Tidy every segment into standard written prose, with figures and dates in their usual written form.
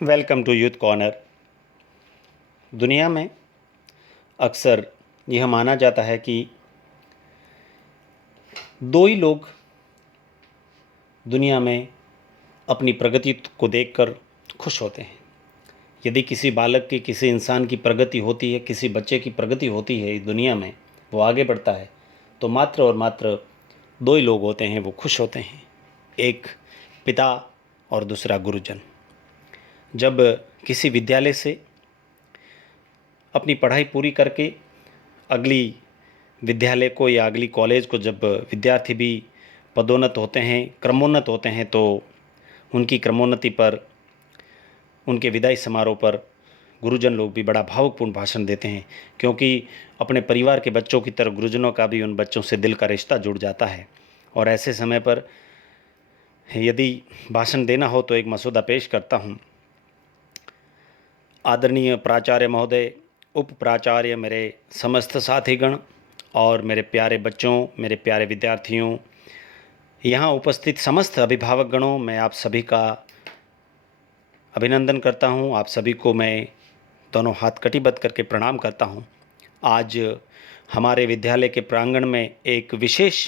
Welcome to youth corner. दुनिया में अक्सर यह माना जाता है कि दो ही लोग दुनिया में अपनी प्रगति को देखकर खुश होते हैं। यदि किसी बालक की, किसी इंसान की प्रगति होती है, किसी बच्चे की प्रगति होती है इस दुनिया में, वो आगे बढ़ता है, तो मात्र और मात्र दो ही लोग होते हैं, वो खुश होते हैं। एक पिता और दूसरा गुरुजन। जब किसी विद्यालय से अपनी पढ़ाई पूरी करके अगली विद्यालय को या अगली कॉलेज को जब विद्यार्थी भी पदोन्नत होते हैं, क्रमोन्नत होते हैं, तो उनकी क्रमोन्नति पर, उनके विदाई समारोह पर गुरुजन लोग भी बड़ा भावुकपूर्ण भाषण देते हैं, क्योंकि अपने परिवार के बच्चों की तरह गुरुजनों का भी उन बच्चों से दिल का रिश्ता जुड़ जाता है। और ऐसे समय पर यदि भाषण देना हो तो एक मसौदा पेश करता हूँ। आदरणीय प्राचार्य महोदय, उप प्राचार्य, मेरे समस्त साथीगण और मेरे प्यारे बच्चों, मेरे प्यारे विद्यार्थियों, यहाँ उपस्थित समस्त अभिभावकगणों, मैं आप सभी का अभिनंदन करता हूँ। आप सभी को मैं दोनों हाथ कटिबद्ध करके प्रणाम करता हूँ। आज हमारे विद्यालय के प्रांगण में एक विशेष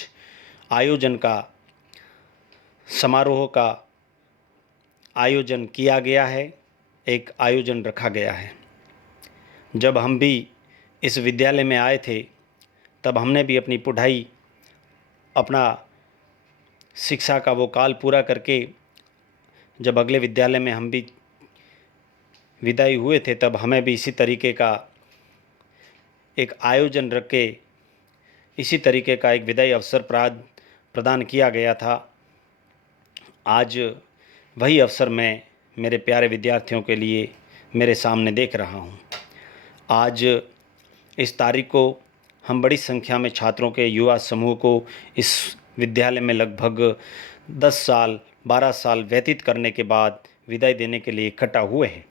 आयोजन का, समारोह का आयोजन किया गया है, एक आयोजन रखा गया है। जब हम भी इस विद्यालय में आए थे तब हमने भी अपनी पढ़ाई, अपना शिक्षा का वो काल पूरा करके जब अगले विद्यालय में हम भी विदाई हुए थे, तब हमें भी इसी तरीके का एक आयोजन रख के, इसी तरीके का एक विदाई अवसर प्रदान किया गया था। आज वही अवसर मैं मेरे प्यारे विद्यार्थियों के लिए मेरे सामने देख रहा हूँ। आज इस तारीख को हम बड़ी संख्या में छात्रों के युवा समूह को इस विद्यालय में लगभग 10 साल 12 साल व्यतीत करने के बाद विदाई देने के लिए इकट्ठा हुए हैं।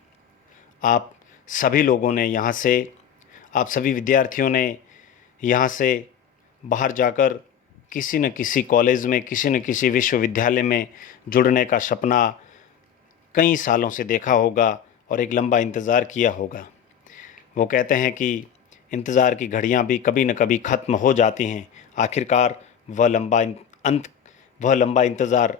आप सभी लोगों ने यहाँ से, आप सभी विद्यार्थियों ने यहाँ से बाहर जाकर किसी न किसी कॉलेज में, किसी न किसी विश्वविद्यालय में जुड़ने का सपना कई सालों से देखा होगा और एक लंबा इंतज़ार किया होगा। वो कहते हैं कि इंतज़ार की घड़ियां भी कभी न कभी ख़त्म हो जाती हैं। आखिरकार वह लंबा इंतज़ार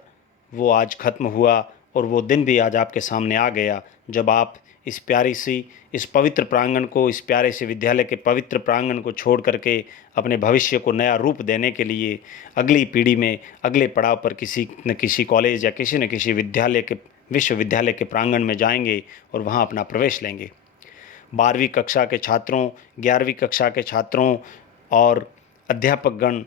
वो आज ख़त्म हुआ और वो दिन भी आज आपके सामने आ गया, जब आप इस प्यारी सी, इस पवित्र प्रांगण को, इस प्यारे से विद्यालय के पवित्र प्रांगण को छोड़ करके अपने भविष्य को नया रूप देने के लिए अगली पीढ़ी में, अगले पड़ाव पर किसी न किसी कॉलेज या किसी न किसी विद्यालय के, विश्वविद्यालय के प्रांगण में जाएंगे और वहाँ अपना प्रवेश लेंगे। 12वीं कक्षा के छात्रों, 11वीं कक्षा के छात्रों और अध्यापकगण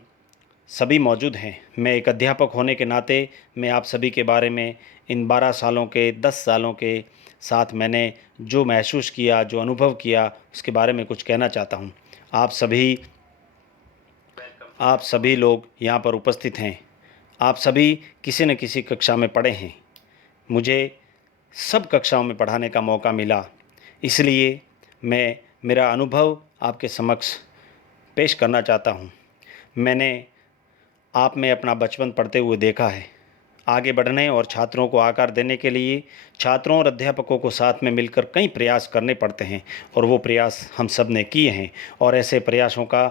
सभी मौजूद हैं। मैं एक अध्यापक होने के नाते मैं आप सभी के बारे में, इन 12 सालों के, 10 सालों के साथ मैंने जो महसूस किया, जो अनुभव किया, उसके बारे में कुछ कहना चाहता हूँ। आप सभी लोग यहाँ पर उपस्थित हैं। आप सभी किसी न किसी कक्षा में पढ़े हैं। मुझे सब कक्षाओं में पढ़ाने का मौका मिला, इसलिए मैं मेरा अनुभव आपके समक्ष पेश करना चाहता हूँ। मैंने आप में अपना बचपन पढ़ते हुए देखा है। आगे बढ़ने और छात्रों को आकार देने के लिए छात्रों और अध्यापकों को साथ में मिलकर कई प्रयास करने पड़ते हैं, और वो प्रयास हम सब ने किए हैं, और ऐसे प्रयासों का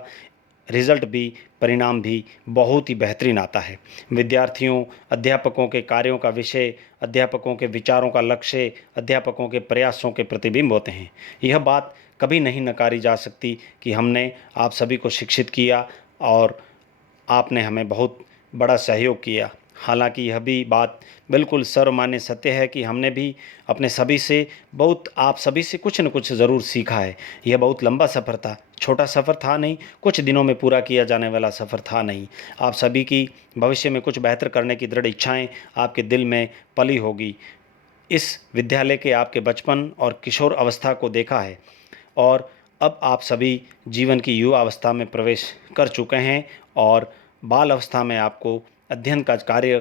रिज़ल्ट भी, परिणाम भी बहुत ही बेहतरीन आता है। विद्यार्थियों, अध्यापकों के कार्यों का विषय, अध्यापकों के विचारों का लक्ष्य, अध्यापकों के प्रयासों के प्रतिबिंब होते हैं। यह बात कभी नहीं नकारी जा सकती कि हमने आप सभी को शिक्षित किया और आपने हमें बहुत बड़ा सहयोग किया। हालांकि यह भी बात बिल्कुल सर्वमान्य सत्य है कि हमने भी अपने सभी से बहुत, आप सभी से कुछ न कुछ ज़रूर सीखा है। यह बहुत लंबा सफ़र था, छोटा सफ़र था नहीं, कुछ दिनों में पूरा किया जाने वाला सफ़र था नहीं। आप सभी की भविष्य में कुछ बेहतर करने की दृढ़ इच्छाएं आपके दिल में पली होगी। इस विद्यालय के आपके बचपन और किशोर अवस्था को देखा है, और अब आप सभी जीवन की युवा अवस्था में प्रवेश कर चुके हैं, और बाल अवस्था में आपको अध्ययन का कार्य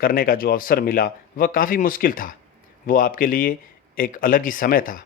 करने का जो अवसर मिला वह काफ़ी मुश्किल था। वो आपके लिए एक अलग ही समय था।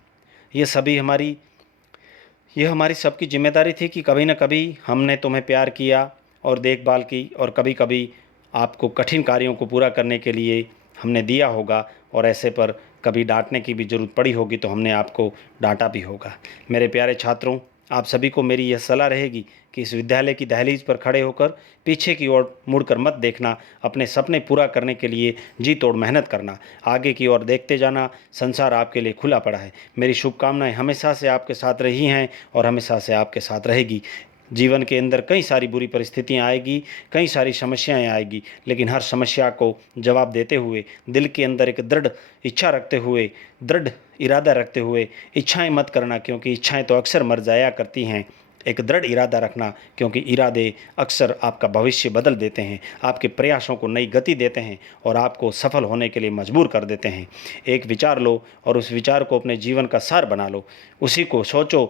यह हमारी सबकी जिम्मेदारी थी कि कभी न कभी हमने तुम्हें प्यार किया और देखभाल की, और कभी कभी आपको कठिन कार्यों को पूरा करने के लिए हमने दिया होगा और ऐसे पर कभी डांटने की भी ज़रूरत पड़ी होगी तो हमने आपको डांटा भी होगा। मेरे प्यारे छात्रों, आप सभी को मेरी यह सलाह रहेगी कि इस विद्यालय की दहलीज पर खड़े होकर पीछे की ओर मुड़कर मत देखना, अपने सपने पूरा करने के लिए जी तोड़ मेहनत करना, आगे की ओर देखते जाना, संसार आपके लिए खुला पड़ा है। मेरी शुभकामनाएं हमेशा से आपके साथ रही हैं और हमेशा से आपके साथ रहेगी। जीवन के अंदर कई सारी बुरी परिस्थितियां आएगी, कई सारी समस्याएं आएगी, लेकिन हर समस्या को जवाब देते हुए, दिल के अंदर एक दृढ़ इच्छा रखते हुए, दृढ़ इरादा रखते हुए इच्छाएं मत करना, क्योंकि इच्छाएं तो अक्सर मर जाया करती हैं। एक दृढ़ इरादा रखना, क्योंकि इरादे अक्सर आपका भविष्य बदल देते हैं, आपके प्रयासों को नई गति देते हैं और आपको सफल होने के लिए मजबूर कर देते हैं। एक विचार लो और उस विचार को अपने जीवन का सार बना लो। उसी को सोचो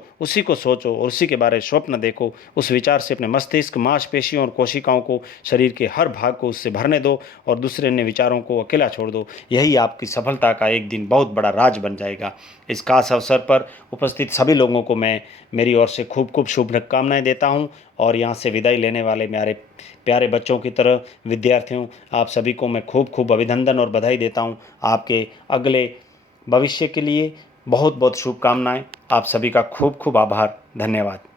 और उसी के बारे में स्वप्न देखो। उस विचार से अपने मस्तिष्क, मांसपेशियों और कोशिकाओं को, शरीर के हर भाग को उससे भरने दो और दूसरे अन्य विचारों को अकेला छोड़ दो। यही आपकी सफलता का एक दिन बहुत बड़ा राज बन जाएगा। इस खास अवसर पर उपस्थित सभी लोगों को मैं मेरी ओर से खूब खूब शुभकामनाएं देता हूं और यहाँ से विदाई लेने वाले मेरे प्यारे बच्चों की तरह विद्यार्थियों, आप सभी को मैं खूब खूब अभिनंदन और बधाई देता हूं। आपके अगले भविष्य के लिए बहुत बहुत शुभकामनाएं। आप सभी का खूब खूब आभार। धन्यवाद।